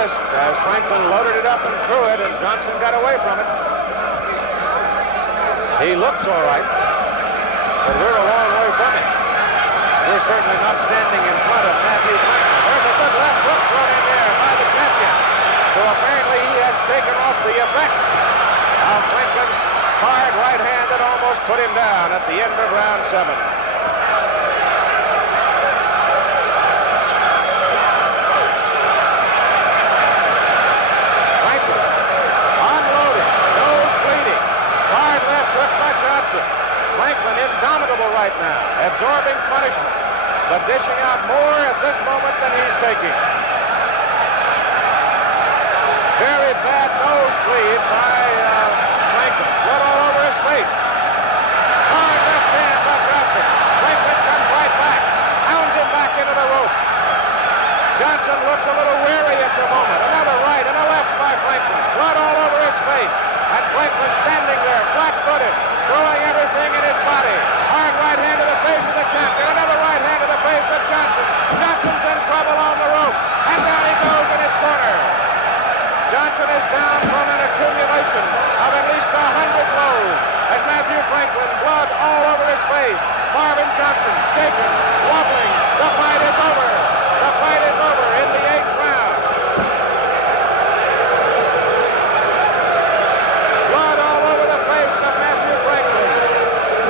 missed as Franklin loaded it up and threw it, and Johnson got away from it. He looks all right, but we're a long way from it. We're certainly not standing in front of Matthew Franklin. There's a good left hook thrown in there by the champion. So apparently he has shaken off the effects of Franklin's hard right hand that almost put him down at the end of round 7. Franklin unloading, nose bleeding, hard left hook by Johnson. Franklin indomitable right now, absorbing punishment, but dishing out more at this moment than he's taking. Very bad nosebleed by Franklin. Blood all over his face. Hard left hand by Johnson. Franklin comes right back, hounds him back into the rope. Johnson looks a little weary at the moment. Another right and a left by Franklin. Blood all over his face. And Franklin standing there, flat-footed, throwing everything in his body. Hard right hand to the face of the champion. Another right hand to the face of Johnson. Johnson's in trouble on the ropes. And down he goes in his corner. Johnson is down from an accumulation of at least 100 blows as Matthew Franklin, blood all over his face. Marvin Johnson shaken, wobbling. The fight is over. The fight is over in the 8th round. Blood all over the face of Matthew Franklin.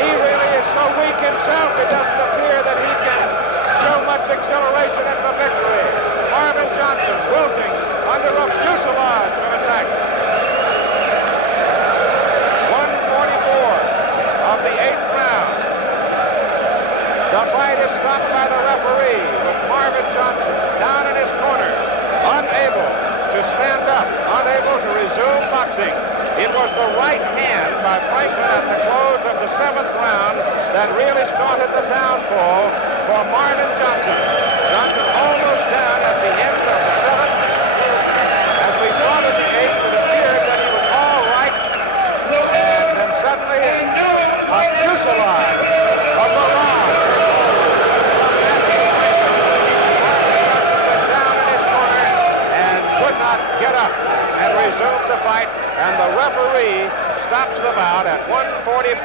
He really is so weak himself, it doesn't appear that he can show much exhilaration in the victory. Marvin Johnson wilting under a fuselage of attack. 144 of the 8th round. The fight is stopped by the referee with Marvin Johnson down in his corner, unable to stand up, unable to resume boxing. It was the right hand by Franklin at the close of the 7th round that really started the downfall for Marvin Johnson. Johnson almost down at the end of the 7th. As we started the 8th, it appeared that he was all right, and then suddenly a fuselage, a barrage from Matthew Franklin. Marvin Johnson went down in his corner and could not get up and resume the fight, and the referee stops the bout at 144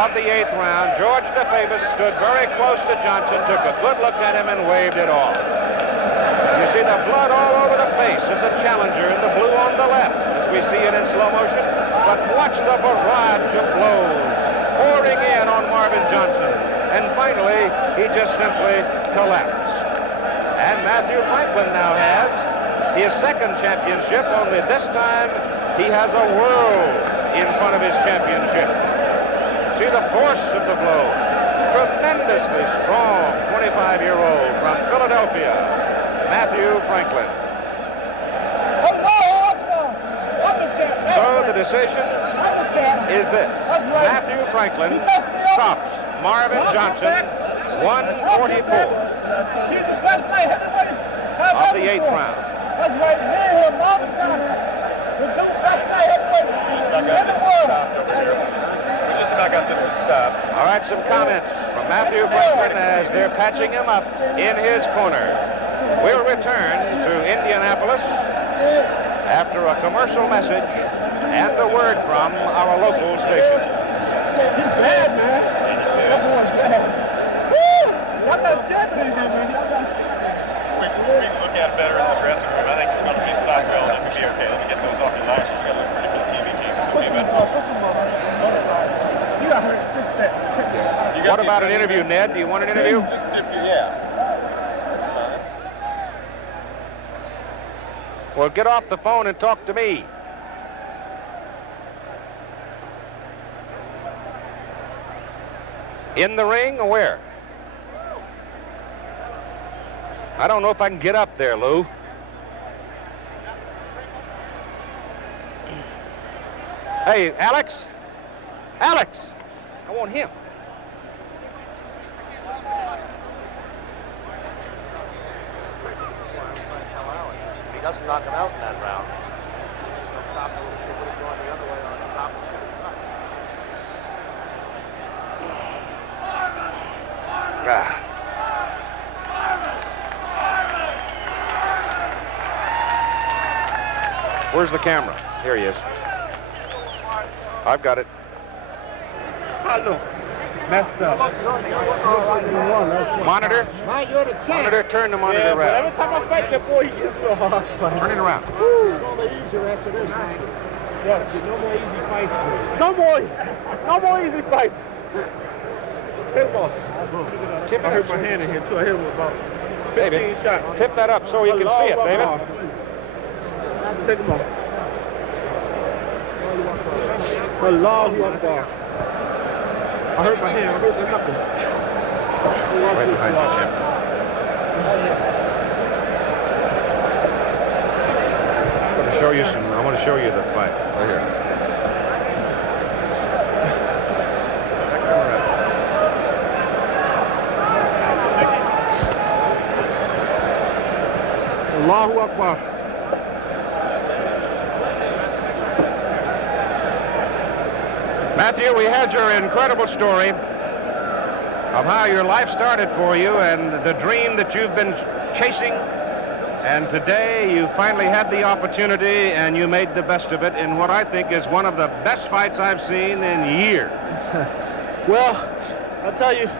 of the 8th round. George DeFavis stood very close to Johnson, took a good look at him, and waved it off. You see the blood all over the face of the challenger in the blue on the left as we see it in slow motion. But watch the barrage of blows pouring in on Marvin Johnson. And finally, he just simply collapsed. And Matthew Franklin now has his 2nd championship, only this time he has a world in front of his championship. See the force of the blow. Tremendously strong 25-year-old from Philadelphia, Matthew Franklin. So the decision is this. Matthew Franklin stops Marvin Johnson, 144 of the 8th round. That's right, man, Marvin Johnson. The best light heavyweight in the world. We just about got this one stopped. All right, some comments from Matthew Franklin as they're patching him up in his corner. We'll return to Indianapolis after a commercial message and a word from our local station. He's bad, man. That boy's bad. Woo! I'm not champion, man. We can look at it better in the dressing room. I think it's going to be stock well, and it could be okay. Let me get those off your lashes. You got to look pretty for the TV cameras. It'll be better. You got to fix that. What about an interview, Ned? Do you want an interview? Just dip you, yeah. That's fine. Well, get off the phone and talk to me. In the ring or where? I don't know if I can get up there, Lou. Hey, Alex? Alex! I want him. If he doesn't knock him out in that round, he'll stop him. He would have gone the other way on the top and shoot him nuts. Where's the camera? Here he is. I've got it. Look, messed up. Monitor. Monitor, turn the monitor around. Every time I fight that boy, he gets a hard fight. Turn it around. It's only easier after this. Yes, no more easy fights. No more easy fights. Hit him off. Tip I it hurt up. my hand in here too. I hit him with about 15 David, shots. tip that up so you can see it, David. Take him off. Allahu Akbar. I hurt my hand. I hurt my knuckle. Right behind you, Jim. I'm going to show you some. I want to show you the fight right here. Allahu Akbar. Matthew, we had your incredible story of how your life started for you and the dream that you've been chasing. And today you finally had the opportunity and you made the best of it in what I think is one of the best fights I've seen in years. Well, I'll tell you,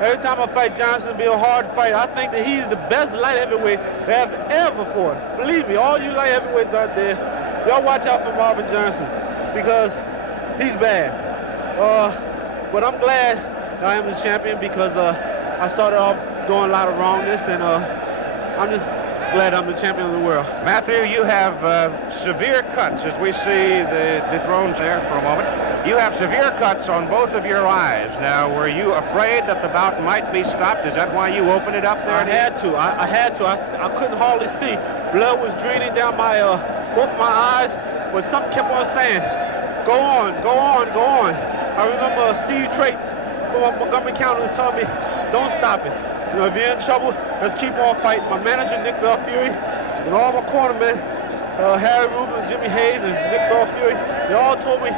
every time I fight Johnson, it'll be a hard fight. I think that he's the best light heavyweight they have ever fought. Believe me, all you light heavyweights out there, y'all watch out for Marvin Johnson because he's bad. But I'm glad that I am the champion because I started off doing a lot of wrongness, and I'm just glad I'm the champion of the world. Matthew, you have severe cuts, as we see the dethroned there for a moment. You have severe cuts on both of your eyes. Now, were you afraid that the bout might be stopped? Is that why you opened it up there? I had to. I had to. I couldn't hardly see. Blood was draining down my both of my eyes, but something kept on saying, "Go on, go on, go on." I remember Steve Traits from Montgomery County was telling me, "Don't stop it. You know, if you're in trouble, let's keep on fighting." My manager, Nick Belfury, and all my cornermen, Harry Rubin, Jimmy Hayes, and Nick Belfury, they all told me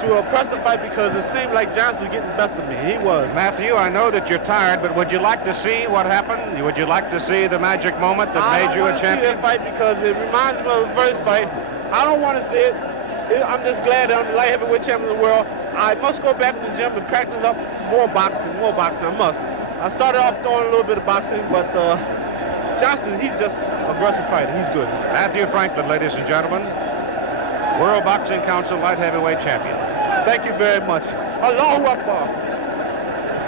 to press the fight because it seemed like Johnson was getting the best of me. He was. Matthew, I know that you're tired, but would you like to see what happened? Would you like to see the magic moment that made you a champion? I don't want to see that fight because it reminds me of the first fight. I don't want to see it. I'm just glad that I'm the light heavyweight champion of the world. I must go back to the gym and practice up more boxing. I must. I started off doing a little bit of boxing, but Johnson, he's just an aggressive fighter. He's good. Matthew Franklin, ladies and gentlemen, World Boxing Council light heavyweight champion. Thank you very much. Allahu Akbar.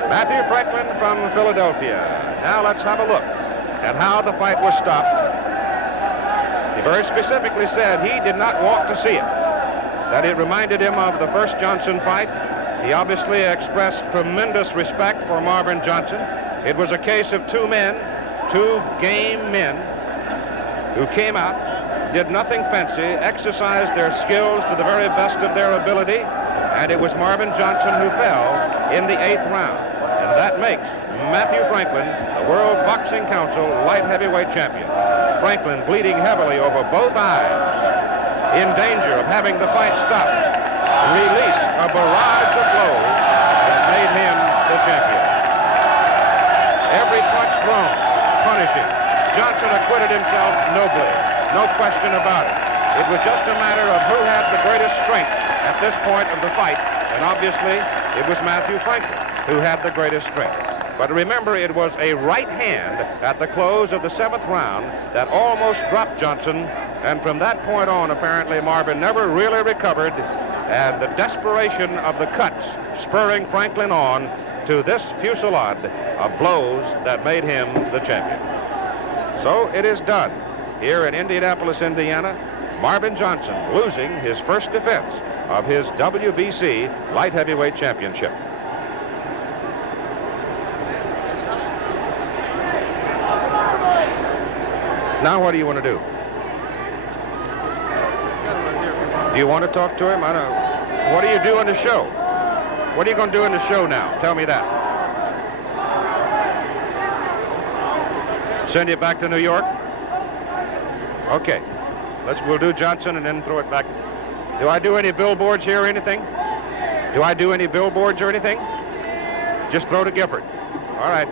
Matthew Franklin from Philadelphia. Now let's have a look at how the fight was stopped. He very specifically said he did not want to see it, that it reminded him of the first Johnson fight. He obviously expressed tremendous respect for Marvin Johnson. It was a case of two men, two game men, who came out, did nothing fancy, exercised their skills to the very best of their ability, and it was Marvin Johnson who fell in the 8th round. And that makes Matthew Franklin the World Boxing Council light heavyweight champion. Franklin bleeding heavily over both eyes, in danger of having the fight stopped, released a barrage of blows that made him the champion. Every punch thrown, punishing. Johnson acquitted himself nobly, no question about it. It was just a matter of who had the greatest strength at this point of the fight, and obviously it was Matthew Franklin who had the greatest strength. But remember, it was a right hand at the close of the 7th round that almost dropped Johnson, and from that point on, apparently, Marvin never really recovered, and the desperation of the cuts spurring Franklin on to this fusillade of blows that made him the champion. So it is done. Here in Indianapolis, Indiana, Marvin Johnson losing his first defense of his WBC Light Heavyweight Championship. Now what do you want to do? Do you want to talk to him? I don't know. What do you do in the show? What are you going to do in the show now? Tell me that. Send you back to New York? Okay. We'll do Johnson and then throw it back. Do I do any billboards here or anything? Do I do any billboards or anything? Just throw to Gifford. All right.